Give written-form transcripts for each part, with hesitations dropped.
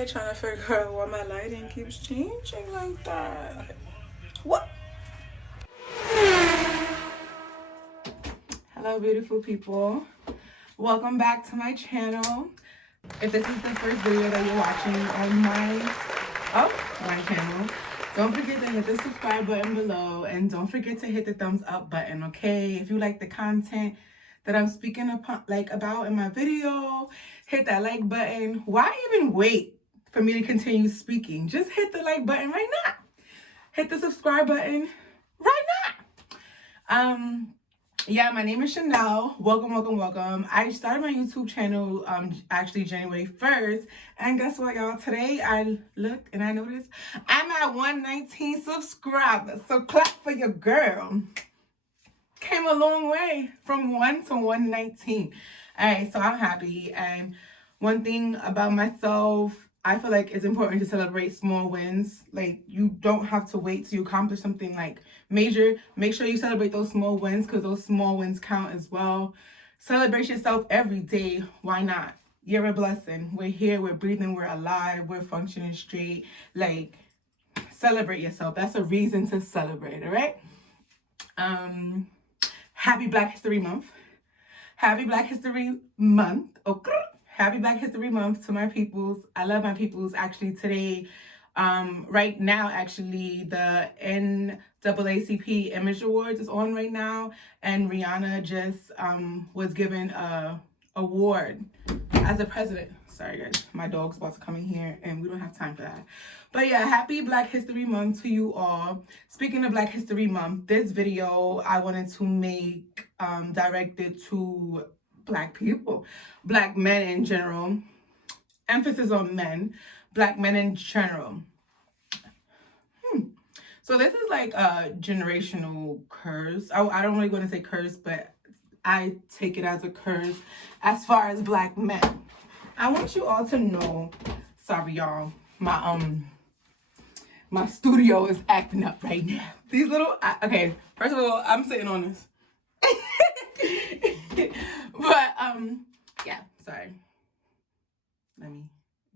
here trying to figure out why my lighting keeps changing like that. Okay. What? Hello, beautiful people. Welcome back to my channel. If this is the first video that you're watching on my channel, don't forget to hit the subscribe button below and don't forget to hit the thumbs up button, okay? If you like the content that I'm speaking about in my video, hit that like button. Why even wait for me to continue speaking? Just hit the like button right now. Hit the subscribe button right now. Yeah, my name is Chanel. Welcome. I started my YouTube channel actually January 1st. And guess what, y'all? Today I looked and I noticed I'm at 119 subscribers. So clap for your girl. Came a long way from 1 to 119. Alright, so I'm happy. And one thing about myself, I feel like it's important to celebrate small wins. Like, you don't have to wait till you accomplish something like major. Make sure you celebrate those small wins because those small wins count as well. Celebrate yourself every day. Why not? You're a blessing. We're here, we're breathing, we're alive, we're functioning straight. Like, celebrate yourself. That's a reason to celebrate, all right? Happy Black History Month. Happy Black History Month. Okay. Happy Black History Month to my peoples. I love my peoples. Actually, today, right now, actually, the NAACP Image Awards is on right now. And Rihanna just was given a award as a president. Sorry, guys. My dog's about to come in here, and we don't have time for that. But yeah, happy Black History Month to you all. Speaking of Black History Month, this video I wanted to make directed to Black people, Black men in general. Emphasis on men, Black men in general. So this is like a generational curse. I don't really want to say curse, but I take it as a curse as far as Black men. I want you all to know, sorry y'all, my studio is acting up right now. These little, okay, first of all, I'm sitting on this. But, yeah, sorry. Let me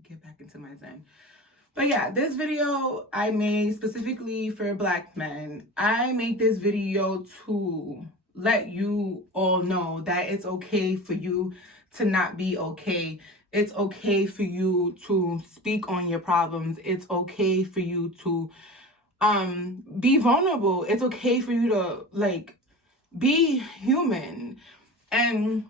get back into my zen. But yeah, this video I made specifically for Black men. I made this video to let you all know that it's okay for you to not be okay. It's okay for you to speak on your problems. It's okay for you to be vulnerable. It's okay for you to like be human. And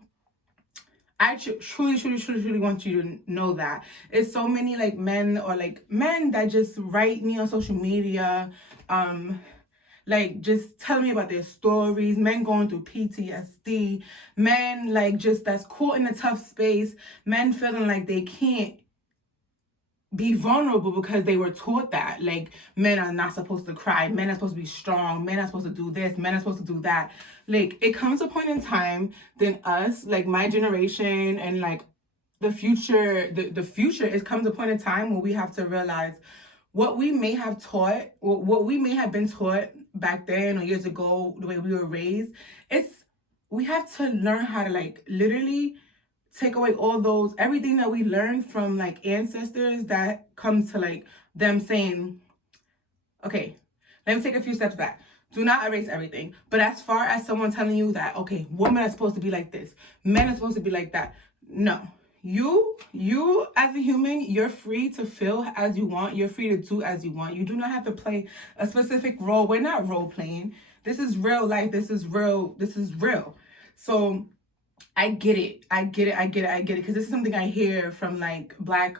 I truly want you to know that. It's so many like men or like men that just write me on social media, like just telling me about their stories, men going through PTSD, men like just that's caught in a tough space, men feeling like they can't be vulnerable because they were taught that like men are not supposed to cry, men are supposed to be strong, men are supposed to do this, men are supposed to do that. Like, it comes a point in time then us, like my generation and like the future, it comes a point in time where we have to realize what we may have taught, or what we may have been taught back then or years ago, the way we were raised. We have to learn how to like literally take away all those, everything that we learned from like ancestors that comes to like them saying, okay, let me take a few steps back. Do not erase everything. But as far as someone telling you that, okay, women are supposed to be like this, men are supposed to be like that. No, you as a human, you're free to feel as you want. You're free to do as you want. You do not have to play a specific role. We're not role playing. This is real life. This is real. So I get it. Because this is something I hear from like Black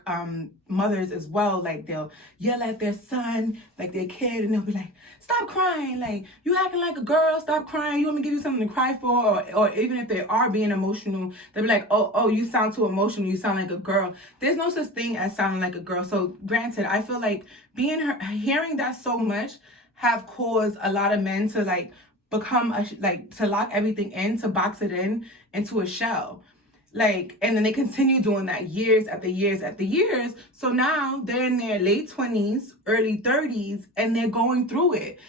mothers as well. Like, they'll yell at their son, like their kid, and they'll be like, stop crying. Like, you acting like a girl, stop crying. You want me to give you something to cry for? Or even if they are being emotional, they'll be like, oh, you sound too emotional. You sound like a girl. There's no such thing as sounding like a girl. So granted, I feel like hearing that so much have caused a lot of men to like become to lock everything in, to box it in into a shell. Like, and then they continue doing that years after years after years. So now they're in their late 20s, early 30s, and they're going through it,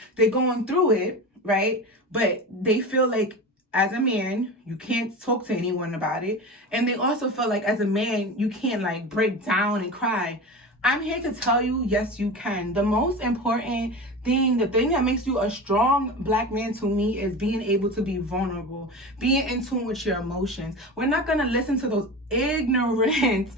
right? But they feel like as a man, you can't talk to anyone about it. And they also feel like as a man, you can't like break down and cry. I'm here to tell you, yes, you can. The most important thing, the thing that makes you a strong black man to me is being able to be vulnerable, being in tune with your emotions. We're not gonna listen to those ignorant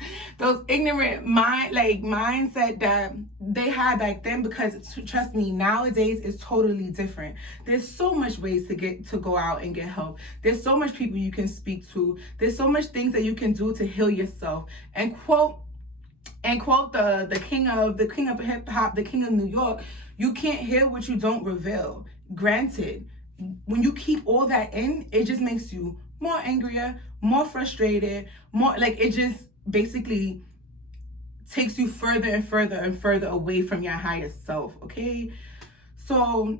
mindset that they had back then, because trust me, nowadays it's totally different. There's so much ways to go out and get help. There's so much people you can speak to. There's so much things that you can do to heal yourself. And quote the king of hip hop, the king of New York, you can't heal what you don't reveal. Granted, when you keep all that in, it just makes you more angrier, more frustrated, more like, it just basically takes you further and further and further away from your highest self. Okay, so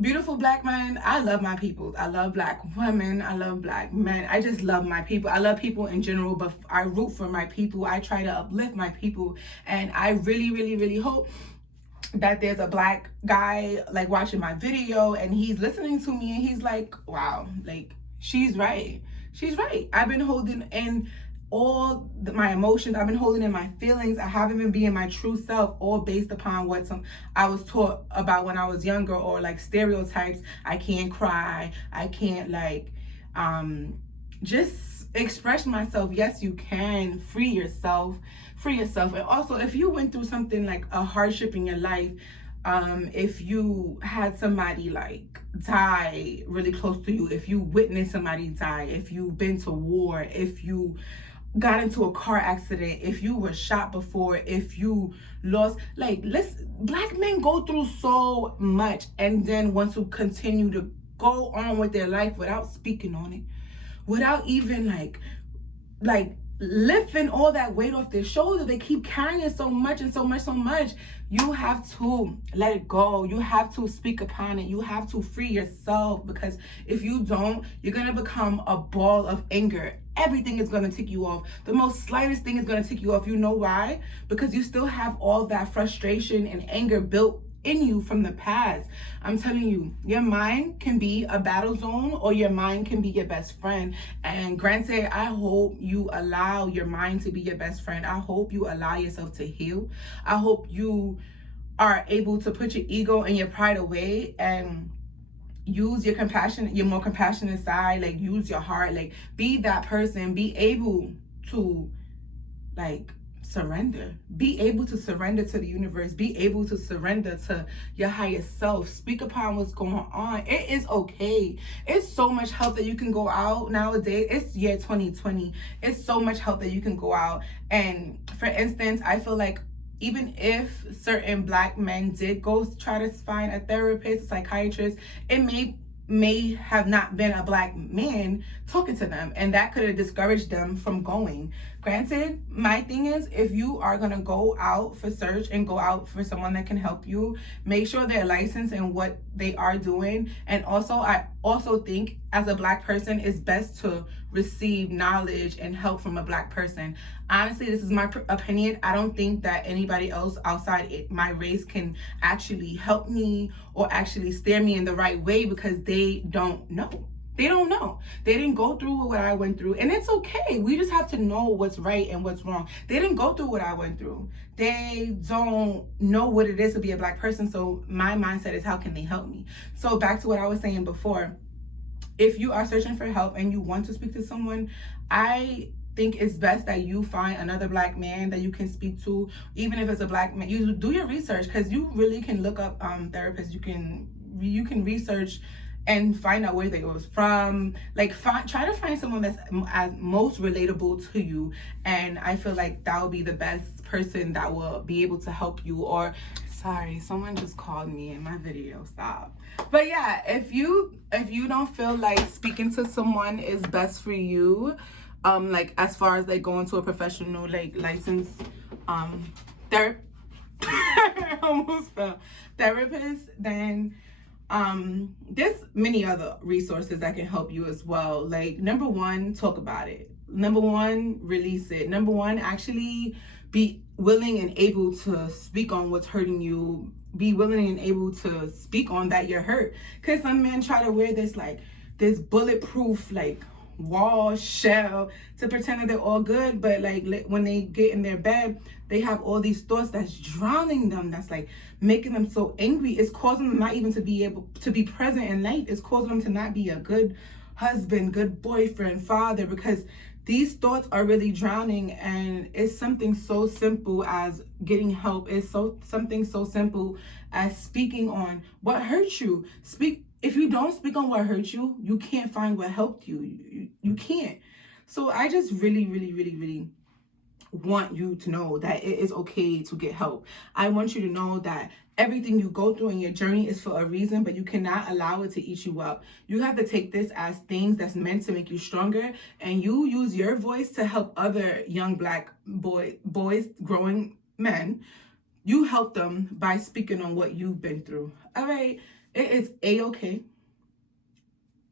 beautiful black men, I love my people. I love black women. I love black men. I just love my people. I love people in general, but I root for my people. I try to uplift my people. And I really, really, really hope that there's a black guy like watching my video and he's listening to me and he's like, wow, like, she's right. She's right. I've been holding in all my emotions. I've been holding in my feelings. I haven't been being my true self, all based upon what I was taught about when I was younger, or like stereotypes. I can't cry. I can't just express myself. Yes, you can. Free yourself. And also, if you went through something like a hardship in your life, if you had somebody like die really close to you, if you witnessed somebody die, if you've been to war, if you got into a car accident, if you were shot before, if you lost, black men go through so much and then want to continue to go on with their life without speaking on it, without even like lifting all that weight off their shoulder. They keep carrying so much. You have to let it go. You have to speak upon it. You have to free yourself, because if you don't, you're gonna become a ball of anger. Everything is gonna tick you off. The most slightest thing is gonna tick you off. You know why? Because you still have all that frustration and anger built in you from the past. I'm telling you, your mind can be a battle zone, or your mind can be your best friend. And granted, I hope you allow your mind to be your best friend. I hope you allow yourself to heal. I hope you are able to put your ego and your pride away and use your compassion, your more compassionate side. Like, use your heart. Like, be that person. Be able to surrender. Be able to surrender to the universe. Be able to surrender to your highest self. Speak upon what's going on. It is okay. It's so much help that you can go out nowadays. It's year 2020. It's so much help that you can go out. And for instance, I feel like even if certain black men did go try to find a therapist, a psychiatrist, it may have not been a black man talking to them, and that could have discouraged them from going. Granted, my thing is, if you are gonna go out for search and go out for someone that can help you, make sure they're licensed in what they are doing. And also, I also think as a black person, it's best to receive knowledge and help from a black person. Honestly, this is my opinion. I don't think that anybody else outside my race can actually help me or actually steer me in the right way, because they don't know. They don't know. They didn't go through what I went through. And it's okay. We just have to know what's right and what's wrong. They didn't go through what I went through. They don't know what it is to be a black person. So my mindset is, how can they help me? So back to what I was saying before. If you are searching for help and you want to speak to someone, I think it's best that you find another black man that you can speak to. Even if it's a black man, you do your research, because you really can look up therapists. You can research and find out where they was from. Try to find someone that's as most relatable to you. And I feel like that will be the best person that will be able to help you. Or, sorry, someone just called me in my video. Stop. But yeah, if you don't feel like speaking to someone is best for you, as far as going to a professional licensed therapist, then there's many other resources that can help you as well. Number one, talk about it. Number one, release it. Number one, actually be willing and able to speak on what's hurting you. Be willing and able to speak on that you're hurt. Because some men try to wear this bulletproof wall shell to pretend that they're all good, but like when they get in their bed, they have all these thoughts that's drowning them, that's like making them so angry. It's causing them not even to be able to be present in life. It's causing them to not be a good husband, good boyfriend, father, because these thoughts are really drowning. And it's something so simple as getting help. It's something so simple as speaking on what hurt you. If you don't speak on what hurt you, you can't find what helped you. You can't. So I just really, really, really, really want you to know that it is okay to get help. I want you to know that everything you go through in your journey is for a reason, but you cannot allow it to eat you up. You have to take this as things that's meant to make you stronger, and you use your voice to help other young Black boys, growing men. You help them by speaking on what you've been through. All right, it is a-okay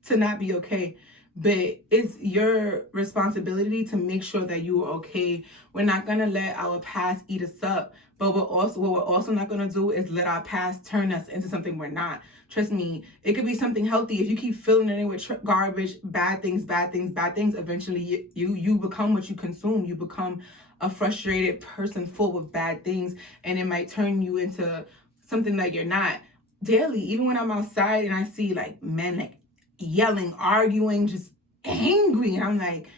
to not be okay, but it's your responsibility to make sure that you are okay. We're not gonna let our past eat us up, but what we're also not gonna do is let our past turn us into something we're not. Trust me, it could be something healthy. If you keep filling it in with garbage, bad things, eventually you become what you consume. You become a frustrated person full of bad things, and it might turn you into something that you're not. Daily, even when I'm outside and I see like men like yelling, arguing, just angry, and I'm like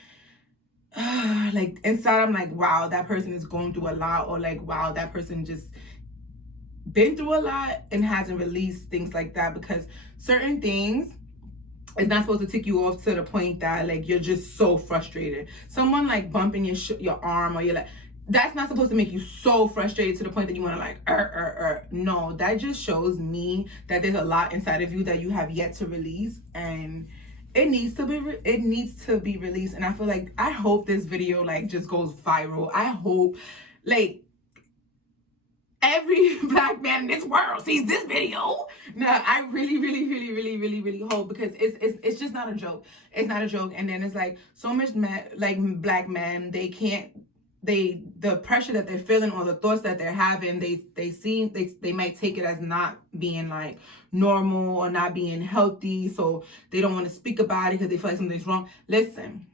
inside I'm like, wow, that person is going through a lot, or like, wow, that person just been through a lot and hasn't released things like that, because certain things it's not supposed to tick you off to the point that like you're just so frustrated. Someone like bumping your arm, or you're like, that's not supposed to make you so frustrated to the point that you want to like no, that just shows me that there's a lot inside of you that you have yet to release, and it needs to be released. And I feel like, I hope this video like just goes viral. I hope like every Black man in this world sees this video. No, I really, really, really, really, really, really hope, because it's just not a joke. It's not a joke. And then it's like so much like Black men, the pressure that they're feeling, or the thoughts that they're having, they might take it as not being like normal or not being healthy, so they don't want to speak about it because they feel like something's wrong. Listen,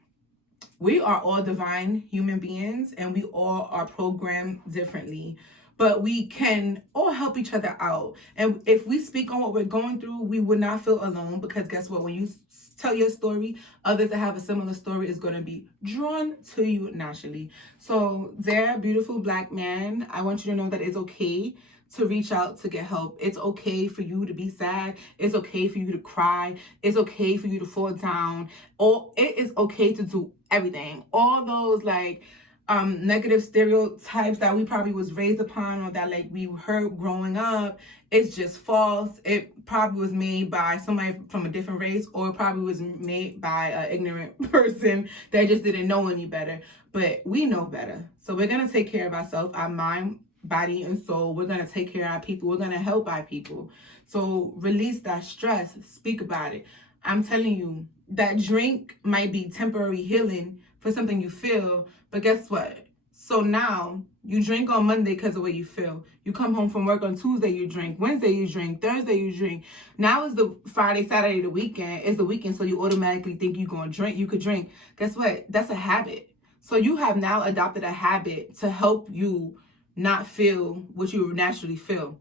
we are all divine human beings, and we all are programmed differently, but we can all help each other out. And if we speak on what we're going through, we would not feel alone, because guess what? When you tell your story, others that have a similar story is going to be drawn to you naturally. So there, beautiful Black man, I want you to know that it's okay to reach out to get help. It's okay for you to be sad. It's okay for you to cry. It's okay for you to fall down. Or it is okay to do everything. All those like negative stereotypes that we probably was raised upon, or that like we heard growing up, it's just false. It probably was made by somebody from a different race, or it probably was made by an ignorant person that just didn't know any better. But we know better. So we're going to take care of ourselves, our mind, body, and soul. We're going to take care of our people. We're going to help our people. So release that stress. Speak about it. I'm telling you, that drink might be temporary healing for something you feel, but guess what? So now you drink on Monday because of the way you feel. You come home from work on Tuesday, you drink. Wednesday, you drink. Thursday, you drink. Now is the Friday, Saturday, the weekend. It's the weekend, so you automatically think you're going to drink. You could drink. Guess what? That's a habit. So you have now adopted a habit to help you not feel what you naturally feel.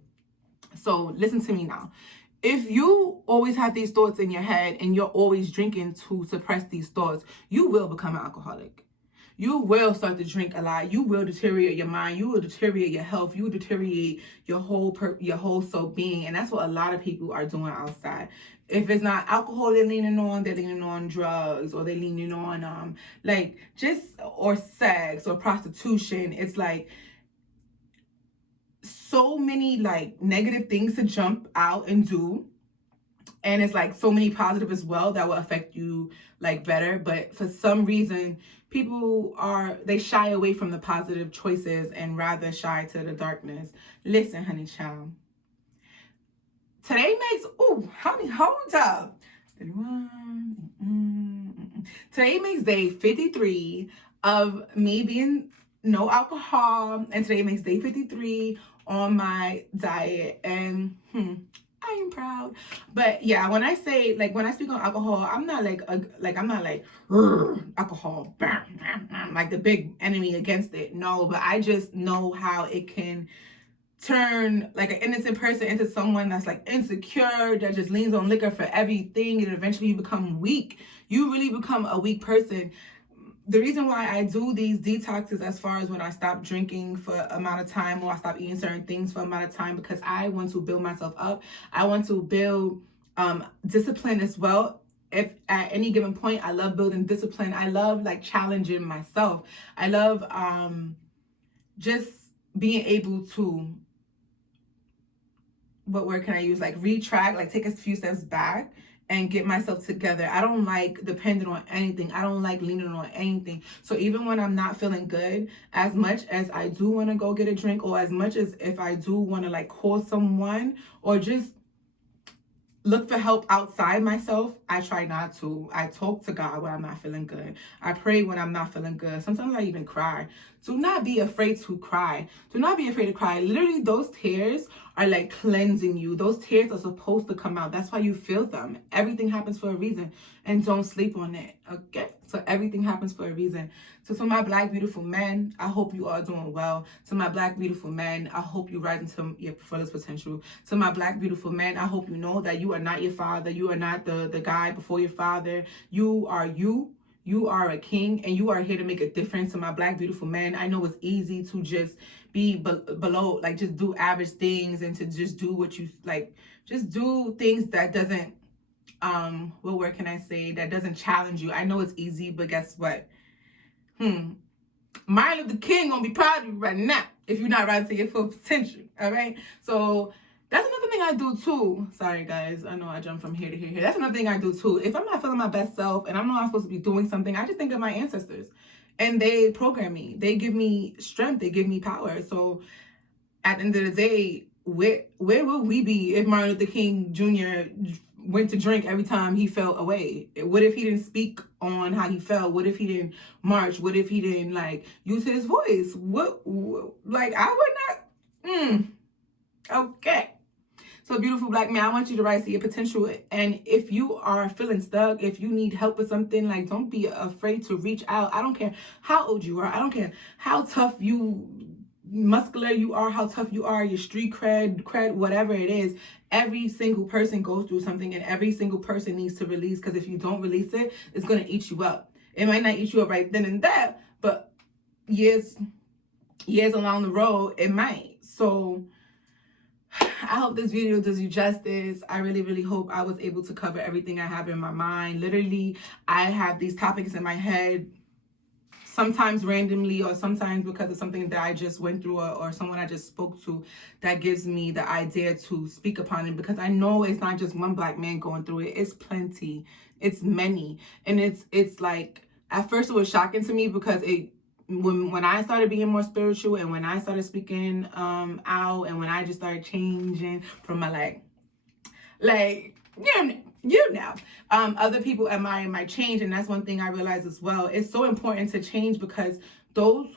So listen to me now. If you always have these thoughts in your head and you're always drinking to suppress these thoughts, you will become an alcoholic. You will start to drink a lot. You will deteriorate your mind. You will deteriorate your health. You will deteriorate your whole soul being. And that's what a lot of people are doing outside. If it's not alcohol they're leaning on drugs, or they're leaning on or sex or prostitution. It's like so many like negative things to jump out and do, and it's like so many positive as well that will affect you like better. But for some reason, people they shy away from the positive choices and rather shy to the darkness. Listen, honey child, today makes hold up. Today makes day 53 of me being no alcohol, and today makes day 53 on my diet. And I I am proud. But yeah, when I say, like, when I speak on alcohol, I'm not like I'm not like alcohol, like the big enemy against it. No, but I just know how it can turn like an innocent person into someone that's like insecure, that just leans on liquor for everything, and eventually you become weak. You really become a weak person. The reason why I do these detoxes, as far as when I stop drinking for amount of time, or I stop eating certain things for amount of time, because I want to build myself up. I want to build discipline as well. If at any given point, I love building discipline. I love like challenging myself. I love just being able to, what word can I use? Like retract, like take a few steps back and get myself together. I don't like depending on anything. I don't like leaning on anything. So even when I'm not feeling good, as much as I do want to go get a drink, or as much as if I do want to like call someone or just look for help outside myself, I try not to. I talk to God when I'm not feeling good. I pray when I'm not feeling good. Sometimes I even cry. Do not be afraid to cry. Do not be afraid to cry. Literally, those tears are like cleansing you. Those tears are supposed to come out. That's why you feel them. Everything happens for a reason. And don't sleep on it. Okay? So everything happens for a reason. So to my Black beautiful men, I hope you are doing well. To my Black beautiful men, I hope you rise into your fullest potential. To my Black beautiful men, I hope you know that you are not your father. You are not the guy before your father. You are you. You are a king, and you are here to make a difference. To my Black beautiful men, I know it's easy to just be below, like just do average things, and to just do what you like, just do things that doesn't what word can I say, that doesn't challenge you. I know it's easy, but guess what? Martin Luther King gonna be proud of you right now if you're not rising to your full potential. All right, so that's another thing I do too. Sorry guys, I know I jumped from here to here. That's another thing I do too. If I'm not feeling my best self and I know I'm supposed to be doing something, I just think of my ancestors, and they program me. They give me strength. They give me power. So at the end of the day, where would we be if Martin Luther King Jr. went to drink every time he felt away? What if he didn't speak on how he felt? What if he didn't march? What if he didn't like use his voice? What like I would not. Okay. So beautiful Black man, I want you to rise to your potential. And if you are feeling stuck, if you need help with something, like don't be afraid to reach out. I don't care how old you are. I don't care how tough muscular you are, how tough you are, your street cred, whatever it is. Every single person goes through something, and every single person needs to release, because if you don't release it, it's going to eat you up. It might not eat you up right then and there, but years along the road, it might. So I hope this video does you justice. I really, really hope I was able to cover everything I have in my mind. Literally, I have these topics in my head, sometimes randomly, or sometimes because of something that I just went through, or someone I just spoke to, that gives me the idea to speak upon it, because I know it's not just one Black man going through it. It's plenty. It's many. And it's like, at first it was shocking to me, because when I started being more spiritual, and when I started speaking out, and when I just started changing from my you know, other people admire my change. And that's one thing I realized as well. It's so important to change, because those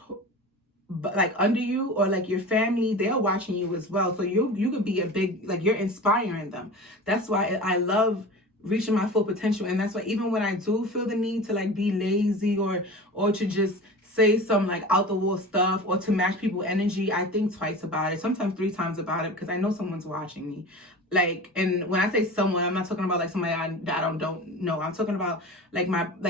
like under you, or like your family, they're watching you as well. So you could be a big, like, you're inspiring them. That's why I love reaching my full potential. And that's why even when I do feel the need to like be lazy, or to just say some like out the wall stuff, or to match people's energy, I think twice about it, sometimes 3 times about it, because I know someone's watching me. Like, and when I say someone, I'm not talking about like somebody that I don't know. I'm talking about like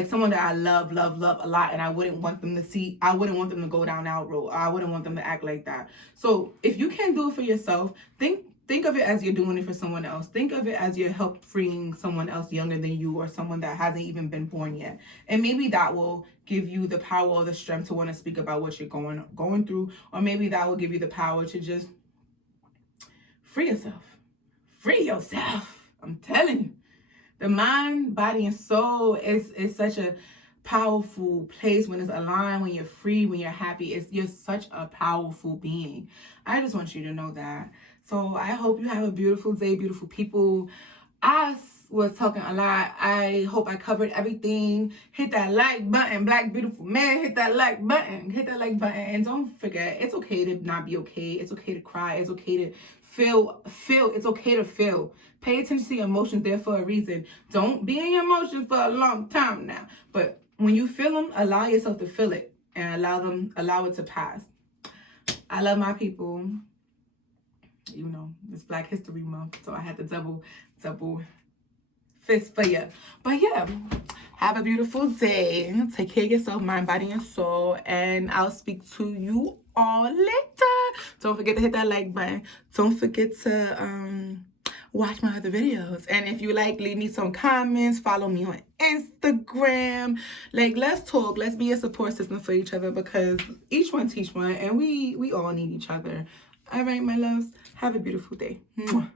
someone that I love a lot, and I wouldn't want them to go down that road. I wouldn't want them to act like that. So if you can do it for yourself, think of it as you're doing it for someone else. Think of it as you're help freeing someone else younger than you, or someone that hasn't even been born yet. And maybe that will give you the power or the strength to want to speak about what you're going through, or maybe that will give you the power to just free yourself. Free yourself. I'm telling you. The mind, body, and soul is such a powerful place when it's aligned, when you're free, when you're happy. You're such a powerful being. I just want you to know that. So I hope you have a beautiful day, beautiful people. I was talking a lot. I hope I covered everything. Hit that like button, black beautiful man. Hit that like button. Hit that like button. And don't forget, it's okay to not be okay. It's okay to cry. It's okay to feel. It's okay to feel. Pay attention to your emotions. There for a reason. Don't be in your emotions for a long time now. But when you feel them, allow yourself to feel it and allow it to pass. I love my people. You know, it's Black History Month, so I had to double fist for you. But yeah, have a beautiful day. Take care of yourself, mind, body, and soul. And I'll speak to you all later. Don't forget to hit that like button. Don't forget to watch my other videos. And if you like, leave me some comments. Follow me on Instagram. Like, let's talk. Let's be a support system for each other, because each one teach one, and we all need each other. All right, my loves. Have a beautiful day. Mwah.